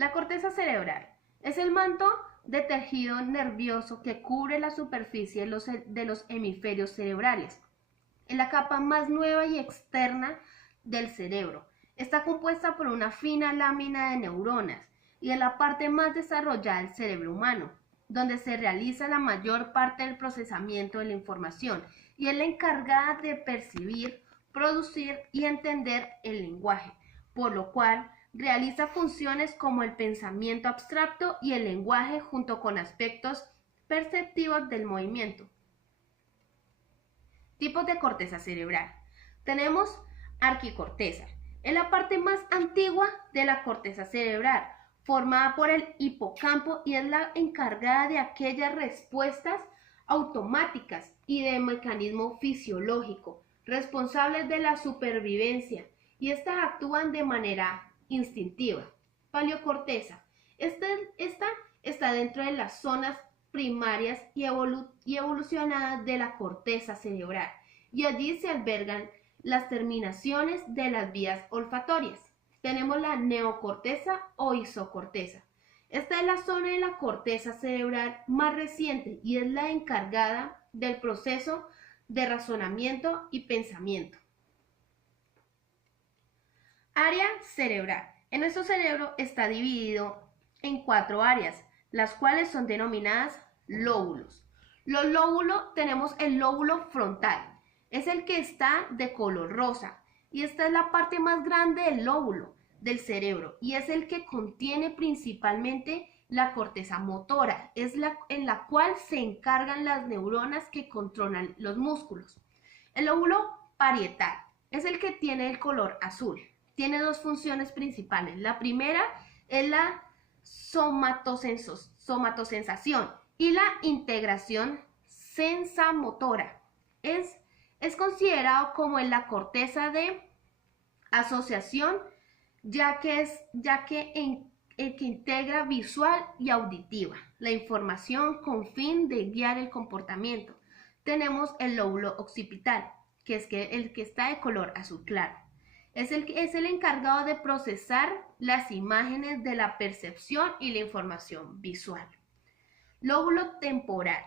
La corteza cerebral es el manto de tejido nervioso que cubre la superficie de los hemisferios cerebrales. Es la capa más nueva y externa del cerebro. Está compuesta por una fina lámina de neuronas y es la parte más desarrollada del cerebro humano, donde se realiza la mayor parte del procesamiento de la información y es la encargada de percibir, producir y entender el lenguaje, por lo cual realiza funciones como el pensamiento abstracto y el lenguaje junto con aspectos perceptivos del movimiento. Tipos de corteza cerebral. Tenemos arquicorteza. Es la parte más antigua de la corteza cerebral, formada por el hipocampo y es la encargada de aquellas respuestas automáticas y de mecanismo fisiológico, responsables de la supervivencia, y estas actúan de manera instintiva. Paleocorteza. Esta está dentro de las zonas primarias y evolucionadas de la corteza cerebral, y allí se albergan las terminaciones de las vías olfatorias. Tenemos la neocorteza o isocorteza. Esta es la zona de la corteza cerebral más reciente y es la encargada del proceso de razonamiento y pensamiento. Área cerebral. En nuestro cerebro está dividido en 4 áreas, las cuales son denominadas lóbulos. Los lóbulos, tenemos el lóbulo frontal, es el que está de color rosa y esta es la parte más grande del lóbulo del cerebro y es el que contiene principalmente la corteza motora, es en la cual se encargan las neuronas que controlan los músculos. El lóbulo parietal es el que tiene el color azul. Tiene 2 funciones principales. La primera es la somatosensación y la integración sensamotora. Es considerado como en la corteza de asociación, ya que integra visual y auditiva la información con fin de guiar el comportamiento. Tenemos el lóbulo occipital, que es el que está de color azul claro. Es el encargado de procesar las imágenes de la percepción y la información visual. Lóbulo temporal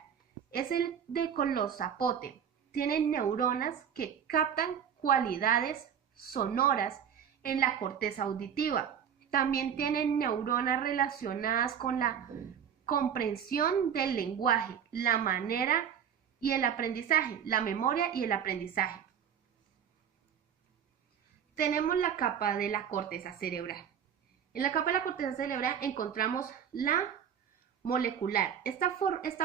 es el de color zapote. Tiene neuronas que captan cualidades sonoras en la corteza auditiva. También tienen neuronas relacionadas con la comprensión del lenguaje, la manera y el aprendizaje, la memoria y el aprendizaje. Tenemos la capa de la corteza cerebral. En la capa de la corteza cerebral encontramos la molecular. Está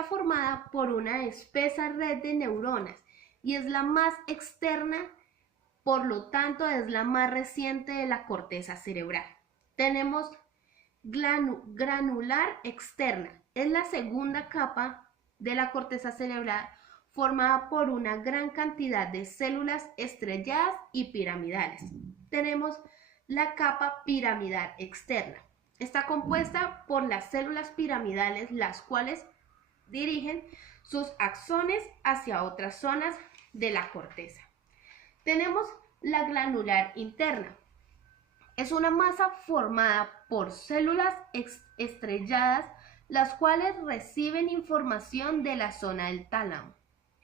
formada por una espesa red de neuronas y es la más externa, por lo tanto es la más reciente de la corteza cerebral. Tenemos granular externa. Es la segunda capa de la corteza cerebral formada por una gran cantidad de células estrelladas y piramidales. Tenemos la capa piramidal externa. Está compuesta por las células piramidales, las cuales dirigen sus axones hacia otras zonas de la corteza. Tenemos la granular interna. Es una masa formada por células estrelladas, las cuales reciben información de la zona del tálamo.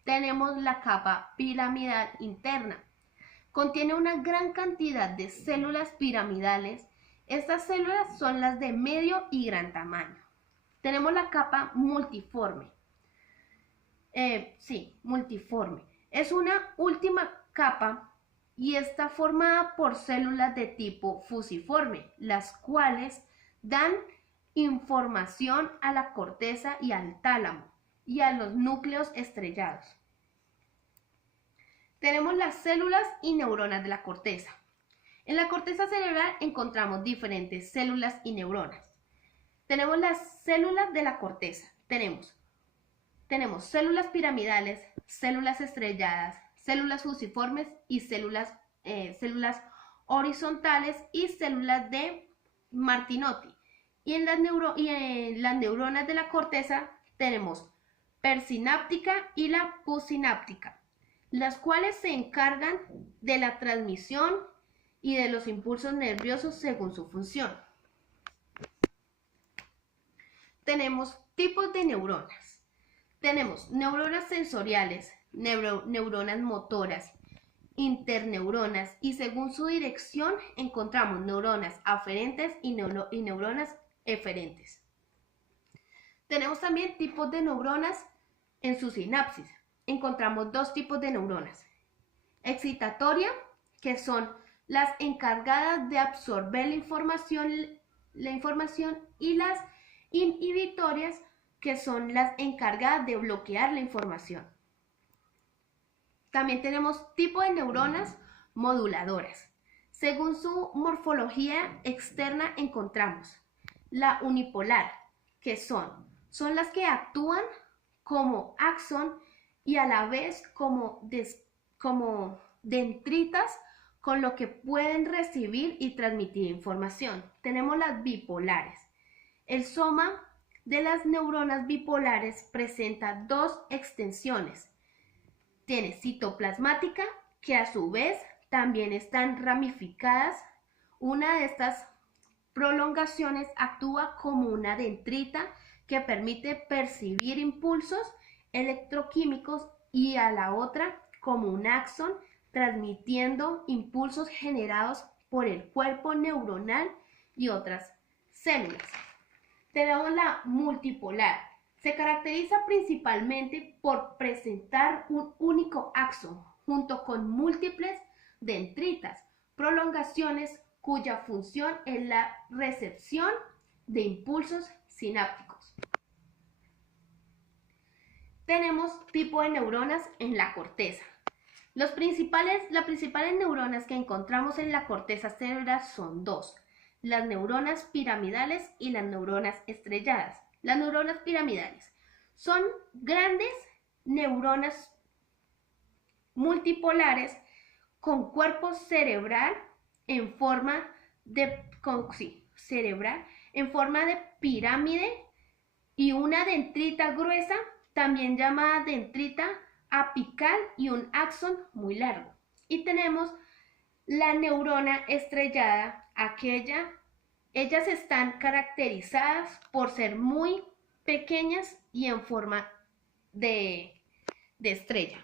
Tenemos la capa piramidal interna. Contiene una gran cantidad de células piramidales. Estas células son las de medio y gran tamaño. Tenemos la capa multiforme. Multiforme. Es una última capa y está formada por células de tipo fusiforme, las cuales dan información a la corteza y al tálamo y a los núcleos estrellados. Tenemos las células y neuronas de la corteza. En la corteza cerebral encontramos diferentes células y neuronas. Tenemos las células de la corteza. Tenemos células piramidales, células estrelladas, células fusiformes y células horizontales y células de Martinotti. Y en las neuronas de la corteza tenemos persináptica y la postsináptica, las cuales se encargan de la transmisión y de los impulsos nerviosos según su función. tenemos tipos de neuronas. Tenemos neuronas sensoriales, neuronas motoras, interneuronas y según su dirección encontramos neuronas aferentes y neuronas eferentes. Tenemos también tipos de neuronas en su sinapsis. Encontramos dos tipos de neuronas. Excitatoria, que son las encargadas de absorber la información y las inhibitorias, que son las encargadas de bloquear la información. También tenemos tipo de neuronas moduladoras. Según su morfología externa encontramos la unipolar, que son las que actúan como axón y a la vez como dendritas, con lo que pueden recibir y transmitir información. Tenemos las bipolares. El soma de las neuronas bipolares presenta dos extensiones. Tiene citoplasmática, que a su vez también están ramificadas. Una de estas prolongaciones actúa como una dendrita que permite percibir impulsos electroquímicos y a la otra como un axón transmitiendo impulsos generados por el cuerpo neuronal y otras células. Tenemos la multipolar. Se caracteriza principalmente por presentar un único axón junto con múltiples dendritas, prolongaciones cuya función es la recepción de impulsos sinápticos. Tenemos tipo de neuronas en la corteza. Las principales neuronas que encontramos en la corteza cerebral son dos: las neuronas piramidales y las neuronas estrelladas. Las neuronas piramidales son grandes neuronas multipolares con cuerpo cerebral en forma de pirámide y una dendrita gruesa, también llamada dendrita apical, y un axón muy largo. Y tenemos la neurona estrellada, ellas están caracterizadas por ser muy pequeñas y en forma de estrella.